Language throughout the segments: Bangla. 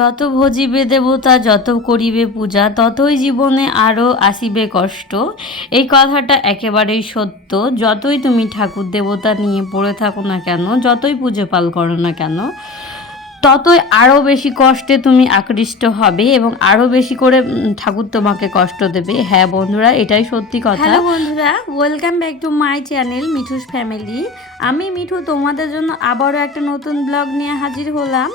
যত ভজিবে দেবতা, যত করিবে পূজা, ততই জীবনে আরও আসিবে কষ্ট। এই কথাটা একেবারেই সত্য। যতই তুমি ঠাকুর দেবতা নিয়ে পড়ে থাকো না কেন, যতই পুজো পাল করো না কেন, ততই আরও বেশি কষ্টে তুমি আকৃষ্ট হবে এবং আরও বেশি করে ঠাকুর তোমাকে কষ্ট দেবে। হ্যাঁ বন্ধুরা, এটাই সত্যি কথা। হ্যালো বন্ধুরা, welcome back to my channel Mithu's family. আমি মিঠু তোমাদের জন্য আবারও একটা নতুন ব্লগ নিয়ে হাজির হলাম।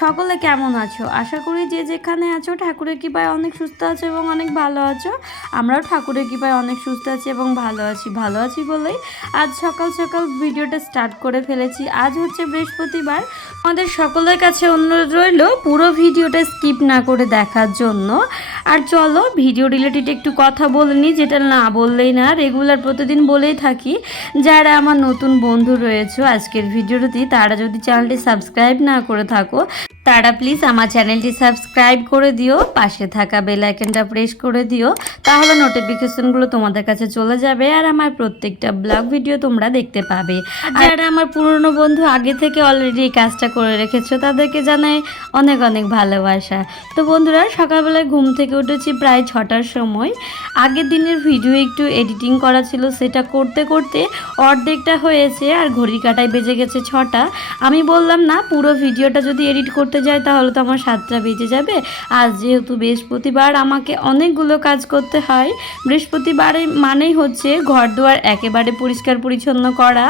সকলে কেমন আছো? আশা করি যে যেখানে আছো ঠাকুরের কৃপায় অনেক সুস্থ আছো এবং অনেক ভালো আছো। আমরাও ঠাকুরের কৃপায় অনেক সুস্থ আছি এবং ভালো আছি বলেই আজ সকাল সকাল ভিডিওটা স্টার্ট করে ফেলেছি। আজ হচ্ছে বৃহস্পতিবার। আমাদের সকলের কাছে অনুরোধ রইল পুরো ভিডিওটা স্কিপ না করে দেখার জন্য। আর চলো ভিডিও রিলেটেড একটু কথা বলে নিই, যেটা না বললেই না, রেগুলার প্রতিদিন বলেই থাকি। যারা আমার নতুন বন্ধু রয়েছে আজকের ভিডিওটি, তারা যদি চ্যানেলটি সাবস্ক্রাইব না করে থাকো, তারা প্লিজ আমার চ্যানেলটি সাবস্ক্রাইব করে দিও, পাশে থাকা বেল আইকনটা প্রেস করে দিও, তাহলে নোটিফিকেশনগুলো তোমাদের কাছে চলে যাবে আর আমার প্রত্যেকটা ব্লগ ভিডিও তোমরা দেখতে পাবে। যারা আমার পুরনো বন্ধু আগে থেকে অলরেডি এই কাজটা করে রেখেছো, তাদেরকে জানাই অনেক অনেক ভালোবাসা। তো বন্ধুরা, সকালবেলায় ঘুম থেকে উঠেছি প্রায় 6টার সময়। আগের দিনের ভিডিও একটু এডিটিং করা ছিল, সেটা করতে করতে অর্ধেকটা হয়েছে আর ঘড়ি কাটায় বেজে গেছে 6টা। আমি বললাম না, পুরো ভিডিওটা যদি এডিট করতে যাই তাহলে তো আমার 7টা বেজে যাবে। আজ যেহেতু বৃহস্পতিবার, আমাকে অনেকগুলো কাজ করতে হয়। বৃহস্পতিবারে মানেই হচ্ছে ঘর দুয়ার একেবারে পরিষ্কার পরিচ্ছন্ন করা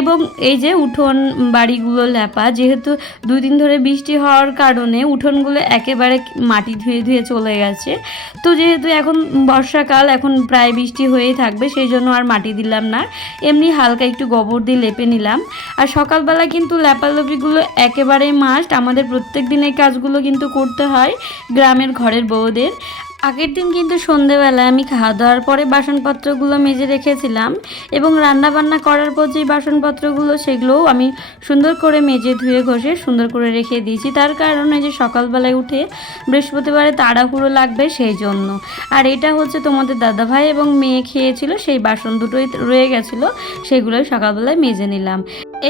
এবং এই যে উঠোন বাড়িগুলো লেপা। যেহেতু 2 দিন ধরে বৃষ্টি হওয়ার কারণে উঠোনগুলো একেবারে মাটি ধুয়ে ধুয়ে চলে গেছে। তো যেহেতু এখন বর্ষাকাল, এখন প্রায় বৃষ্টি হয়েই থাকবে, সেই জন্য আর মাটি দিলাম না, এমনি হালকা একটু গোবর দিয়ে লেপে নিলাম। আর সকালবেলা কিন্তু লেপালেপিগুলো একেবারেই মাস্ট। আমাদের প্রত্যেক দিন এই কাজগুলো কিন্তু করতে হয় গ্রামের ঘরের বউদের। আগের দিন কিন্তু সন্ধেবেলায় আমি খাওয়া দাওয়ার পরে বাসনপত্রগুলো মেজে রেখেছিলাম এবং রান্নাবান্না করার পর যেই বাসনপত্রগুলো, সেগুলোও আমি সুন্দর করে মেজে ধুয়ে ঘষে সুন্দর করে রেখে দিয়েছি। তার কারণে যে সকালবেলায় উঠে বৃহস্পতিবারে তাড়াহুড়ো লাগবে সেই জন্য। আর এটা হচ্ছে তোমাদের দাদাভাই এবং মেয়ে খেয়েছিল, সেই বাসন দুটোই রয়ে গেছিলো, সেগুলোই সকালবেলায় মেজে নিলাম।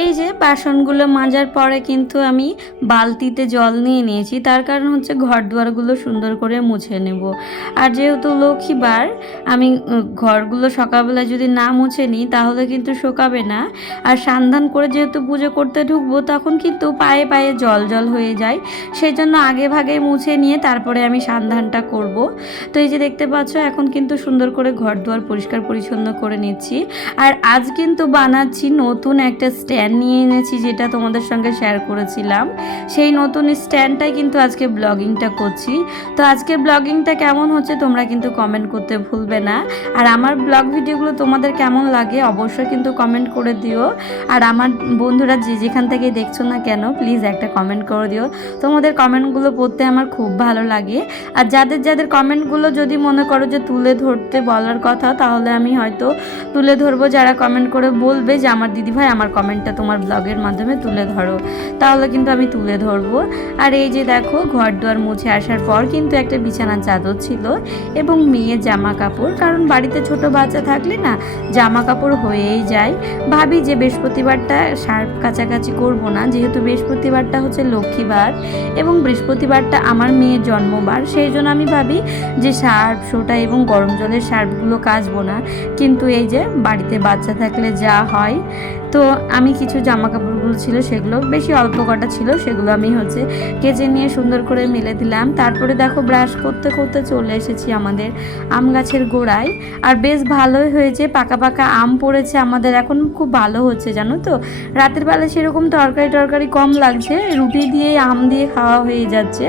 এই যে বাসনগুলো মাজার পরে কিন্তু আমি বালতিতে জল নিয়ে নিয়েছি, তার কারণ হচ্ছে ঘর দুয়ারগুলো সুন্দর করে মুছে নেব। আর যেহেতু লক্ষ্মীবার, আমি ঘরগুলো সকালবেলা যদি না মুছে নিই তাহলে কিন্তু শোকাবে না। আর সান্ধান করে যেহেতু পুজো করতে ঢুকবো, তখন কিন্তু পায়ে পায়ে জল জল হয়ে যায়, সেই জন্য আগে ভাগে মুছে নিয়ে তারপরে আমি সান্ধানটা করব। তো এই যে দেখতে পাচ্ছ, এখন কিন্তু সুন্দর করে ঘর দুয়ার পরিষ্কার পরিচ্ছন্ন করে নিচ্ছি। আর আজ কিন্তু বানাচ্ছি নতুন একটা স্ট্যান্ড নিয়ে এনেছি, যেটা তোমাদের সঙ্গে শেয়ার করেছিলাম। সেই নতুন স্ট্যান্ডটাই কিন্তু আজকে ব্লগিংটা করছি। তো আজকে ব্লগিংটা কেমন হচ্ছে তোমরা কিন্তু কমেন্ট করতে ভুলবে না। আর আমার ব্লগ ভিডিওগুলো তোমাদের কেমন লাগে অবশ্যই কিন্তু কমেন্ট করে দিও। আর আমার বন্ধুরা যে যেখান থেকে দেখছো না কেন, প্লিজ একটা কমেন্ট করে দিও। তোমাদের কমেন্টগুলো পড়তে আমার খুব ভালো লাগে। আর যাদের যাদের কমেন্টগুলো যদি মনে করো যে তুলে ধরতে বলার কথা, তাহলে আমি হয়তো তুলে ধরবো। যারা কমেন্ট করে বলবে যে আমার দিদিভাই আমার কমেন্টটা তোমার ব্লগের মাধ্যমে তুলে ধরো, তাহলে কিন্তু আমি তুলে ধরবো। আর এই যে দেখো, ঘর দুয়ার মুছে আসার পর কিন্তু একটা বিছানার চাদর ছিল এবং মেয়ের জামা কাপড়, কারণ বাড়িতে ছোট বাচ্চা থাকলে না জামা কাপড় হয়েই যায়। ভাবি যে বৃহস্পতিবারটা সার্ফ কাছাকাছি করবো না, যেহেতু বৃহস্পতিবারটা হচ্ছে লক্ষ্মীবার এবং বৃহস্পতিবারটা আমার মেয়ের জন্মবার, সেই জন্য আমি ভাবি যে সার্ফ সোটা এবং গরম জলের সার্ফগুলো কাচবো না। কিন্তু এই যে বাড়িতে বাচ্চা থাকলে যা হয়, তো আমি কিছু জামা কাপড়গুলো ছিল, সেগুলো বেশি অল্প কটা ছিল, সেগুলো আমি হচ্ছে কেচে নিয়ে সুন্দর করে মেলে দিলাম। তারপরে দেখো, ব্রাশ করতে করতে চলে এসেছি আমাদের আম গাছের গোড়ায়। আর বেশ ভালোই হয়েছে, পাকা পাকা আম পড়েছে আমাদের, এখন খুব ভালো হচ্ছে জানো তো। রাতের বেলা সেরকম তরকারি কম লাগছে, রুটি দিয়ে আম দিয়ে খাওয়া হয়ে যাচ্ছে,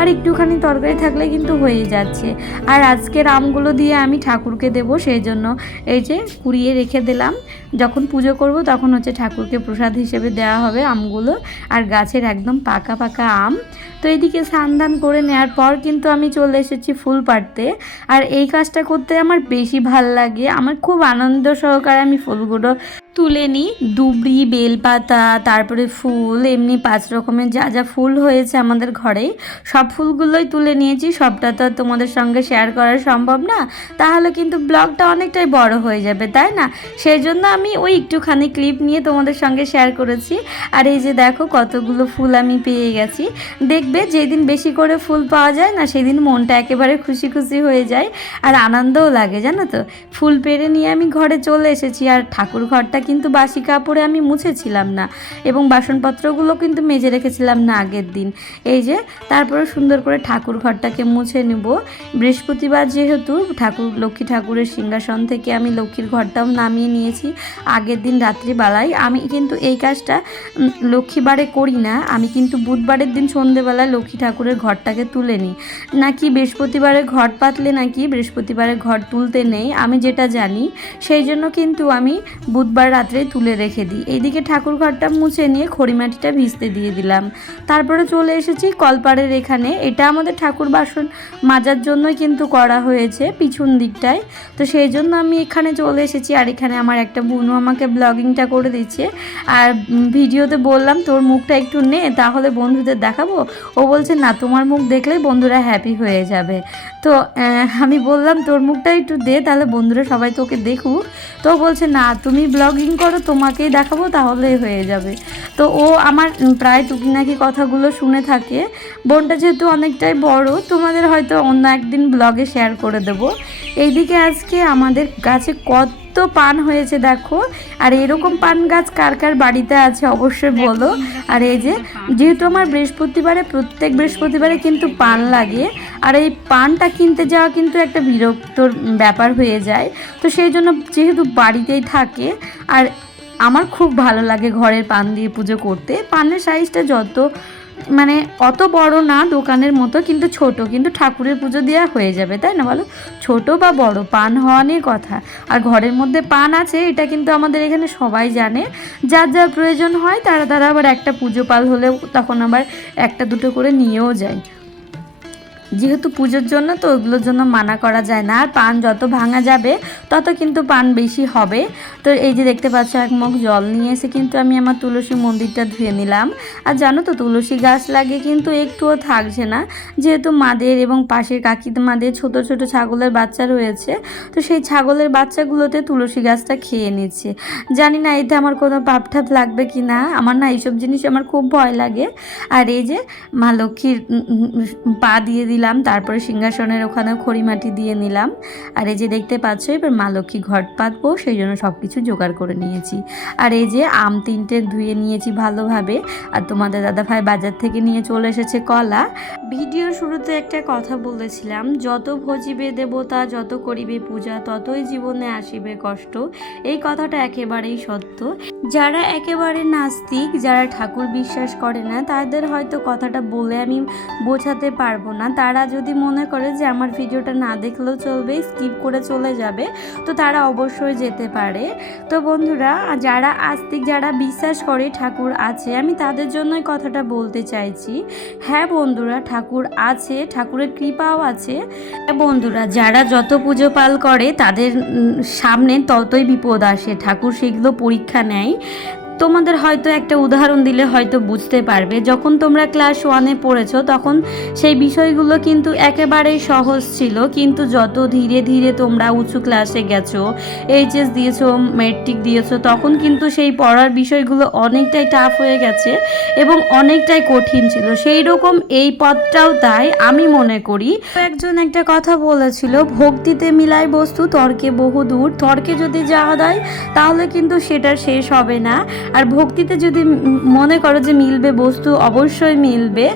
আর একটুখানি তরকারি থাকলে কিন্তু হয়ে যাচ্ছে। আর আজকের আমগুলো দিয়ে আমি ঠাকুরকে দেবো, সেই জন্য এই যে কুড়িয়ে রেখে দিলাম। যখন পুজো করব তখন হচ্ছে ঠাকুরকে প্রসাদ হিসেবে দেওয়া হবে আমগুলো। আর গাছের একদম পাকা পাকা আম। তো এইদিকে স্নান করে নেওয়ার পর কিন্তু আমি চলে এসেছি ফুল পাড়তে। আর এই কাজটা করতে আমার বেশি ভাল লাগে, আমার খুব আনন্দ সহকারে আমি ফুলগুলো তুলে নিই দুবরি, বেলপাতা, তারপরে ফুল, এমনি 5 রকমের যা যা ফুল হয়েছে আমাদের ঘরে সব ফুলগুলোই তুলে নিয়েছি। সবটা তো আর তোমাদের সঙ্গে শেয়ার করা সম্ভব না, তাহলে কিন্তু ব্লগটা অনেকটাই বড় হয়ে যাবে, তাই না? সেই জন্য আমি ওই একটুখানি ক্লিপ নিয়ে তোমাদের সঙ্গে শেয়ার করেছি। আর এই যে দেখো কতগুলো ফুল আমি পেয়ে গেছি। দেখবে যেদিন বেশি করে ফুল পাওয়া যায় না, সেদিন মনটা একেবারে খুশি খুশি হয়ে যায় আর আনন্দও লাগে, জানো তো। ফুল পেড়ে নিয়ে আমি ঘরে চলে এসেছি। আর ঠাকুর ঘরটা কিন্তু বাসি কাপড়ে আমি মুছেছিলাম না, এবং বাসনপত্রগুলো কিন্তু মেজে রেখেছিলাম না আগের দিন। এই যে তারপরে সুন্দর করে ঠাকুর ঘরটাকে মুছে নেব। বৃহস্পতিবার যেহেতু লক্ষ্মী ঠাকুরের সিংহাসন থেকে আমি লক্ষ্মীর ঘরটাও নামিয়ে নিয়েছি আগের দিন রাত্রিবেলায়। আমি কিন্তু এই কাজটা লক্ষ্মীবারে করি না, আমি কিন্তু বুধবারের দিন সন্ধেবেলায় লক্ষ্মী ঠাকুরের ঘরটাকে তুলে নিই। নাকি বৃহস্পতিবারের ঘর পাতলে নাকি বৃহস্পতিবারের ঘর তুলতে নেই, আমি যেটা জানি, সেই জন্য কিন্তু আমি বুধবার রাত্রে তুলে রেখে দিই। এইদিকে ঠাকুর ঘরটা মুছে নিয়ে খড়িমাটিটা ভিজতে দিয়ে দিলাম। তারপরে চলে এসেছি কলপাড়ের এখানে। এটা আমাদের ঠাকুর বাসন মাজার জন্যই কিন্তু করা হয়েছে পিছন দিকটায়, তো সেই জন্য আমি এখানে চলে এসেছি। আর এখানে আমার একটা বোনও আমাকে ব্লগিংটা করে দিচ্ছে। আর ভিডিওতে বললাম তোর মুখটা একটু নে, তাহলে বন্ধুদের দেখাবো। ও বলছে না, তোমার মুখ দেখলেই বন্ধুরা হ্যাপি হয়ে যাবে। তো আমি বললাম তোর মুখটা একটু দে, তাহলে বন্ধুরা সবাই তোকে দেখুক। তো বলছে না, তুমি ব্লগিং করো, তোমাকেই দেখাবো, তাহলেই হয়ে যাবে। তো ও আমার প্রায় টুকিনাকি কথাগুলো শুনে থাকে। বোনটা যেহেতু অনেকটাই বড়, তোমাদের হয়তো অন্য একদিন ব্লগে শেয়ার করে দেবো। এইদিকে আজকে আমাদের গাছে কত পান হয়েছে দেখো। আর এরকম পান গাছ কার কার বাড়িতে আছে অবশ্যই বলো। আর এই যে যেহেতু আমার প্রত্যেক বৃহস্পতিবারে কিন্তু পান লাগে, আর এই পানটা কিনতে যাওয়া কিন্তু একটা বিরক্তর ব্যাপার হয়ে যায়। তো সেই জন্য যেহেতু বাড়িতেই থাকে, আর আমার খুব ভালো লাগে ঘরের পান দিয়ে পুজো করতে। পানের সাইজটা মানে অত বড় না দোকানের মতো, কিন্তু ছোট, কিন্তু ঠাকুরের পুজো দেওয়া হয়ে যাবে, তাই না বলো? ছোট বা বড় পান হওয়া নিয়ে কথা। আর ঘরের মধ্যে পান আছে এটা কিন্তু আমাদের এখানে সবাই জানে। যার যার প্রয়োজন হয় তারা আবার একটা পুজো পাল হলেও তখন আবার একটা দুটো করে নিয়েও যায়। যেহেতু পুজোর জন্য তো ওগুলোর জন্য মানা করা যায় না। আর পান যত ভাঙা যাবে তত কিন্তু পান বেশি হবে। তো এই যে দেখতে পাচ্ছ এক মগ জল নিয়ে এসে কিন্তু আমি আমার তুলসী মন্দিরটা ধুয়ে নিলাম। আর জানো তো তুলসী গাছ লাগিয়ে কিন্তু একটুও থাকছে না, যেহেতু মাদের এবং পাশের কাকিমাদের ছোট ছোট ছাগলের বাচ্চা রয়েছে। তো সেই ছাগলের বাচ্চাগুলোতে তুলসী গাছটা খেয়ে নিচ্ছে। জানি না এতে আমার কোনো পাপ ঠাপ লাগবে কি না, আমার না এইসব জিনিস আমার খুব ভয় লাগে। আর এই যে মা লক্ষ্মীর পা দিয়ে দিলাম, তারপরে সিংহাসনের ওখানেও খড়িমাটি দিয়ে নিলাম। আর এই যে দেখতে পাচ্ছ এবার মা লক্ষ্মী ঘট পাতবো, সেই জন্য সব কিছু জোগাড় করে নিয়েছি। আর এই যে আম 3টে ধুয়ে নিয়েছি ভালোভাবে। আর তোমাদের দাদাভাই বাজার থেকে নিয়ে চলে এসেছে কলা। ভিডিও শুরুতে একটা কথা বলেছিলাম, যত ভজিবে দেবতা, যত করিবে পূজা, ততই জীবনে আসিবে কষ্ট। এই কথাটা একেবারেই সত্য। যারা একেবারে নাস্তিক, যারা ঠাকুর বিশ্বাস করে না, তাদের হয়তো কথাটা বলে আমি বোঝাতে পারবো না। তারা যদি মনে করে যে আমার ভিডিওটা না দেখলেও চলবে, স্কিপ করে চলে যাবে, তো তারা অবশ্যই যেতে পারে। তো বন্ধুরা, যারা আস্তিক, যারা বিশ্বাস করে ঠাকুর আছে, আমি তাদের জন্যই কথাটা বলতে চাইছি। হ্যাঁ বন্ধুরা, ঠাকুর আছে, ঠাকুরের কৃপাও আছে। হ্যাঁ বন্ধুরা, যারা যত পুজো পাল করে তাদের সামনে ততই বিপদ আসে। ঠাকুর সেগুলো পরীক্ষা নেয়। তোমাদের হয়তো একটা উদাহরণ দিলে হয়তো বুঝতে পারবে। যখন তোমরা ক্লাস 1-এ পড়েছো তখন সেই বিষয়গুলো কিন্তু একেবারেই সহজ ছিল, কিন্তু যত ধীরে ধীরে তোমরা উঁচু ক্লাসে গেছো, এইচএস দিয়েছো, মেট্রিক দিয়েছো, তখন কিন্তু সেই পড়ার বিষয়গুলো অনেকটাই টাফ হয়ে গেছে এবং অনেকটাই কঠিন ছিল। সেই রকম এই পথটাও তাই আমি মনে করি। একজন একটা কথা বলেছিল, ভক্তিতে মিলাই বস্তু তর্কে বহুদূর। তর্কে যদি যাওয়া দেয় তাহলে কিন্তু সেটা শেষ হবে না। আর ভক্তিতে যদি মনে করো যে মিলবে বস্তু, অবশ্যই মিলবে।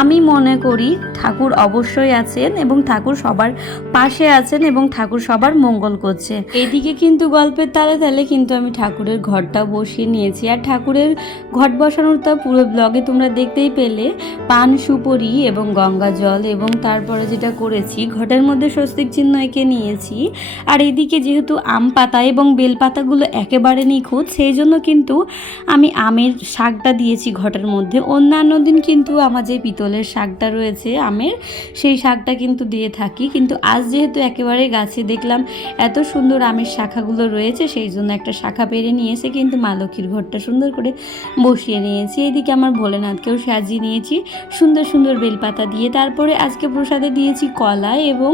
আমি মনে করি ঠাকুর অবশ্যই আছেন এবং ঠাকুর সবার পাশে আছেন এবং ঠাকুর সবার মঙ্গল করছে। এদিকে কিন্তু গল্পের তালে তালে কিন্তু আমি ঠাকুরের ঘরটাও বসিয়ে নিয়েছি। আর ঠাকুরের ঘট বসানোরটা পুরো ব্লগে তোমরা দেখতেই পেলে। পান, সুপরি এবং গঙ্গা জল, এবং তারপরে যেটা করেছি ঘটের মধ্যে স্বস্তিক চিহ্ন এঁকে নিয়েছি। আর এদিকে যেহেতু আম পাতা এবং বেল পাতাগুলো একেবারে নিখুঁত, সেই জন্য কিন্তু আমি আমের শাকটা দিয়েছি ঘটের মধ্যে। অন্যান্য দিন কিন্তু আমার যে পিতলের শাকটা রয়েছে আমের, সেই শাকটা কিন্তু দিয়ে থাকি, কিন্তু আজ যেহেতু একেবারে গাছে দেখলাম এত সুন্দর আমের শাখাগুলো রয়েছে, সেই জন্য একটা শাখা পেরে নিয়ে এসে কিন্তু মা লক্ষ্মীর ঘরটা সুন্দর করে বসিয়ে নিয়েছি। এদিকে আমার ভোলেনাথকেও সাজিয়ে নিয়েছি সুন্দর সুন্দর বেলপাতা দিয়ে। তারপরে আজকে প্রসাদে দিয়েছি কলা এবং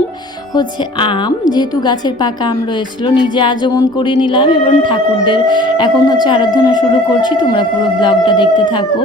আম, যেহেতু গাছের পাকা আম রয়েছিল নিজে আজমন করে নিলাম এবং ঠাকুরদের এখন আরাধনা শুরু করছি। তোমরা পুরো ব্লগটা দেখতে থাকো।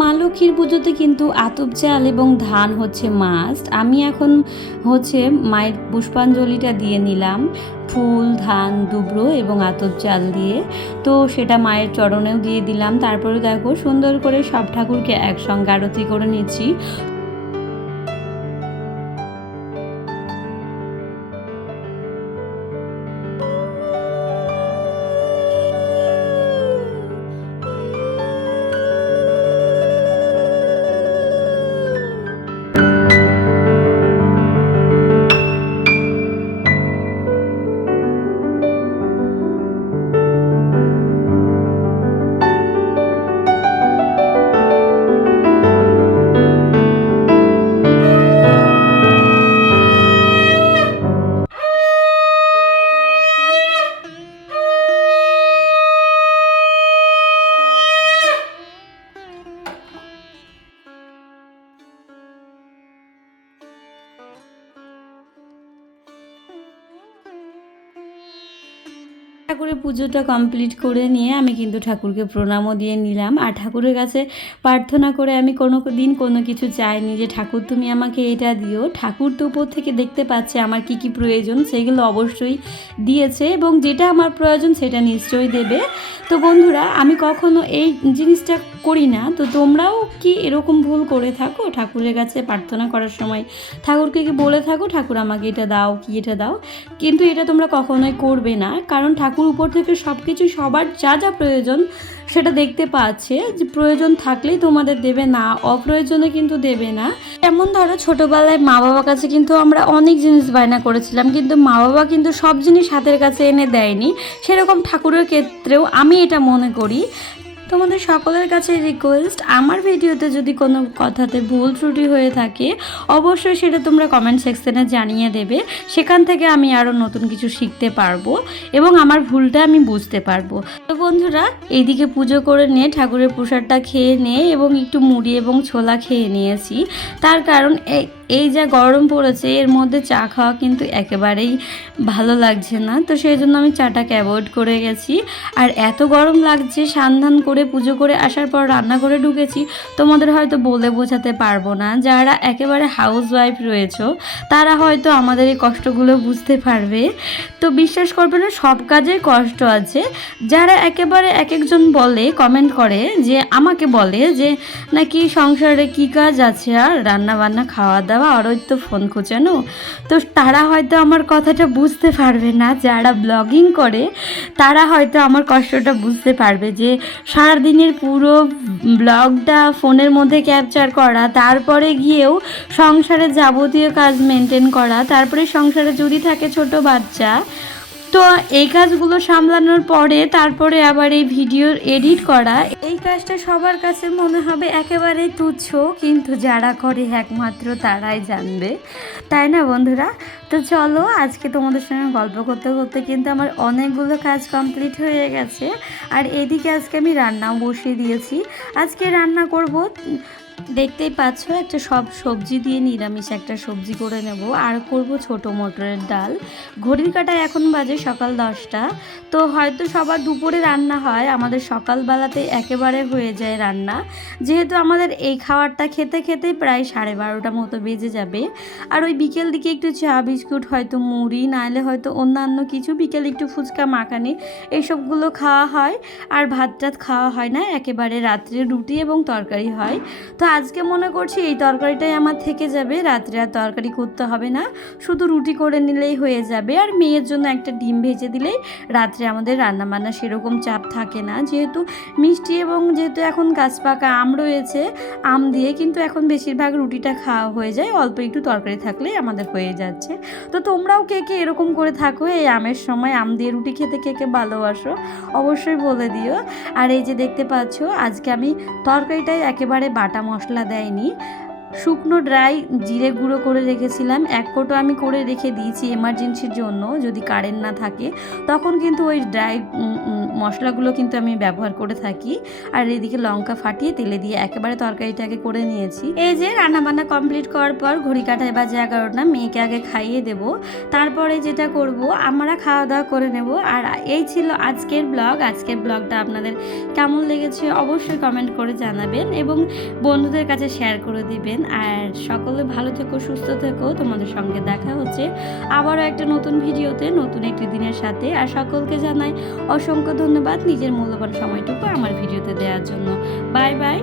মা লক্ষ্মীর পুজোতে কিন্তু আতপ চাল এবং ধান মাস্ট। আমি এখন মায়ের পুষ্পাঞ্জলিটা দিয়ে নিলাম ফুল, ধান, দুব্রো এবং আতপ চাল দিয়ে। তো সেটা মায়ের চরণেও দিয়ে দিলাম। তারপরে দেখো সুন্দর করে সব ঠাকুরকে একসঙ্গে আরতি করে নিচ্ছি। ঠাকুরের পুজোটা কমপ্লিট করে নিয়ে আমি কিন্তু ঠাকুরকে প্রণামও দিয়ে নিলাম। আর ঠাকুরের কাছে প্রার্থনা করে আমি কোনো দিন কোনো কিছু চাইনি যে ঠাকুর তুমি আমাকে এটা দিও। ঠাকুর তো উপর থেকে দেখতে পাচ্ছে আমার কি কি প্রয়োজন, সেগুলো অবশ্যই দিয়েছে এবং যেটা আমার প্রয়োজন সেটা নিশ্চয়ই দেবে। তো বন্ধুরা, আমি কখনো এই জিনিসটা করি না, তো তোমরাও কি এরকম ভুল করে থাকো? ঠাকুরের কাছে প্রার্থনা করার সময় ঠাকুরকে কি বলে থাকো ঠাকুর আমাকে এটা দাও, কি এটা দাও? কিন্তু এটা তোমরা কখনোই করবে না, কারণ ঠাকুর উপর থেকে সব কিছু সবার যা যা প্রয়োজন সেটা দেখতে পাচ্ছে, যে প্রয়োজন থাকলেই তোমাদের দেবে, না অপ্রয়োজনে কিন্তু দেবে না। যেমন ধরো ছোটোবেলায় মা বাবার কাছে কিন্তু আমরা অনেক জিনিস বায়না করেছিলাম, কিন্তু মা বাবা কিন্তু সব জিনিস হাতের কাছে এনে দেয়নি। সেরকম ঠাকুরের ক্ষেত্রেও আমি এটা মনে করি। তোমাদের সকলের কাছে রিকোয়েস্ট, আমার ভিডিওতে যদি কোনো কথাতে ভুল ত্রুটি হয়ে থাকে অবশ্যই সেটা তোমরা কমেন্ট সেকশনে জানিয়ে দেবে। সেখান থেকে আমি আরও নতুন কিছু শিখতে পারবো এবং আমার ভুলটা আমি বুঝতে পারবো। তো বন্ধুরা, এইদিকে পুজো করে নিয়ে ঠাকুরের প্রসাদটা খেয়ে নিয়ে এবং একটু মুড়ি এবং ছোলা খেয়ে নিয়েছি। তার কারণ এই যা গরম পড়েছে এর মধ্যে চা খাওয়া কিন্তু একেবারেই ভালো লাগছে না, তো সেই জন্য আমি চাটাকে অ্যাভয়েড করে গেছি। আর এত গরম লাগছে, স্নান করে পুজো করে আসার পর রান্নাঘরে ঢুকেছি, তোমাদের হয়তো বলে বোঝাতে পারবো না। যারা একেবারে হাউস ওয়াইফ রয়েছো তারা হয়তো আমাদের এই কষ্টগুলো বুঝতে পারবে। তো বিশ্বাস করবে না, সব কাজে কষ্ট আছে। যারা একেবারে এক একজন বলে, কমেন্ট করে যে আমাকে বলে যে নাকি সংসারে কি কাজ আছে আর রান্না বান্না খাওয়া দাওয়া আর ওই তো ফোন খোঁচানো, তো তারা হয়তো আমার কথাটা বুঝতে পারবে না। যারা ব্লগিং করে তারা হয়তো আমার কষ্টটা বুঝতে পারবে, যে সারাদিনের পুরো ব্লগটা ফোনের মধ্যে ক্যাপচার করা, তারপরে গিয়েও সংসারে যাবতীয় কাজ মেনটেন করা, তারপরে সংসারে যদি থাকে ছোট বাচ্চা, তো এই কাজগুলো সামলানোর পরে তারপরে আবার এই ভিডিও এডিট করা, এই কাজটা সবার কাছে মনে হবে একেবারে তুচ্ছ, কিন্তু যারা করে একমাত্র তারাই জানবে, তাই না বন্ধুরা? তো চলো, আজকে তোমাদের সঙ্গে গল্প করতে করতে কিন্তু আমার অনেকগুলো কাজ কমপ্লিট হয়ে গেছে। আর এদিকে আজকে আমি রান্নাও বসিয়ে দিয়েছি। আজকে রান্না করব দেখতেই পাচ্ছ একটা সব সবজি দিয়ে নিরামিষ একটা সবজি করে নেব, আর করব ছোট মটরের ডাল। ঘড়ির কাঁটায় এখন বাজে সকাল 10টা। তো হয়তো সবার দুপুরে রান্না হয়, আমাদের সকালবেলাতে একেবারে হয়ে যায় রান্না। যেহেতু আমাদের এই খাবারটা খেতে খেতেই প্রায় 12:30 মতো বেজে যাবে। আর ওই বিকেল দিকে একটু চা বিস্কুট, হয়তো মুড়ি, নাহলে হয়তো অন্যান্য কিছু, বিকেল একটু ফুচকা মাখানি এইসবগুলো খাওয়া হয়। আর ভাত টাত খাওয়া হয় না, একেবারে রাত্রে রুটি এবং তরকারি হয়। তো আজকে মনে করছি এই তরকারিটাই আমার থেকে যাবে, রাত্রে আর তরকারি করতে হবে না, শুধু রুটি করে নিলেই হয়ে যাবে। আর মেয়ের জন্য একটা ডিম ভেজে দিলেই রাত্রে আমাদের রান্নাবান্না সেরকম চাপ থাকে না। যেহেতু মিষ্টি এবং যেহেতু এখন গাছ পাকা আম রয়েছে, আম দিয়ে কিন্তু এখন বেশিরভাগ রুটিটা খাওয়া হয়ে যায়, অল্প একটু তরকারি থাকলেই আমাদের হয়ে যাচ্ছে। তো তোমরাও কে কে এরকম করে থাকো, এই আমের সময় আম দিয়ে রুটি খেতে কে কে ভালোবাসো অবশ্যই বলে দিও। আর এই যে দেখতে পাচ্ছ, আজকে আমি তরকারিটাই একেবারে বাটা মশলা দেয়নি, শুকনো ড্রাই জিরে গুঁড়ো করে রেখেছিলাম। 1 কোটো আমি করে রেখে দিয়েছি এমার্জেন্সির জন্য, যদি কারেন্ট না থাকে তখন কিন্তু ওই ড্রাই মশলাগুলো কিন্তু আমি ব্যবহার করে থাকি। আর এদিকে লঙ্কা ফাটিয়ে তেলে দিয়ে একেবারে তরকারিটাকে করে নিয়েছি। এই যে রান্নাবান্না কমপ্লিট করার পর ঘড়ি কাঁটায় বাজে 11টা, মেয়েকে আগে খাইয়ে দেব, তারপরে যেটা করব আমরা খাওয়া দাওয়া করে নেব। আর এই ছিল আজকের ব্লগ। আজকের ব্লগটা আপনাদের কেমন লেগেছে অবশ্যই কমেন্ট করে জানাবেন এবং বন্ধুদের কাছে শেয়ার করে দিবেন। আর সকলে ভালো থেকো, সুস্থ থেকো। তোমাদের সঙ্গে দেখা হচ্ছে আবারও একটা নতুন ভিডিওতে, নতুন একটি দিনের সাথে। আর সকলকে জানাই অসংখ্য ধন্যবাদ নিজের মূল্যবান সময়টুকু আমার ভিডিওতে দেওয়ার জন্য। Bye bye.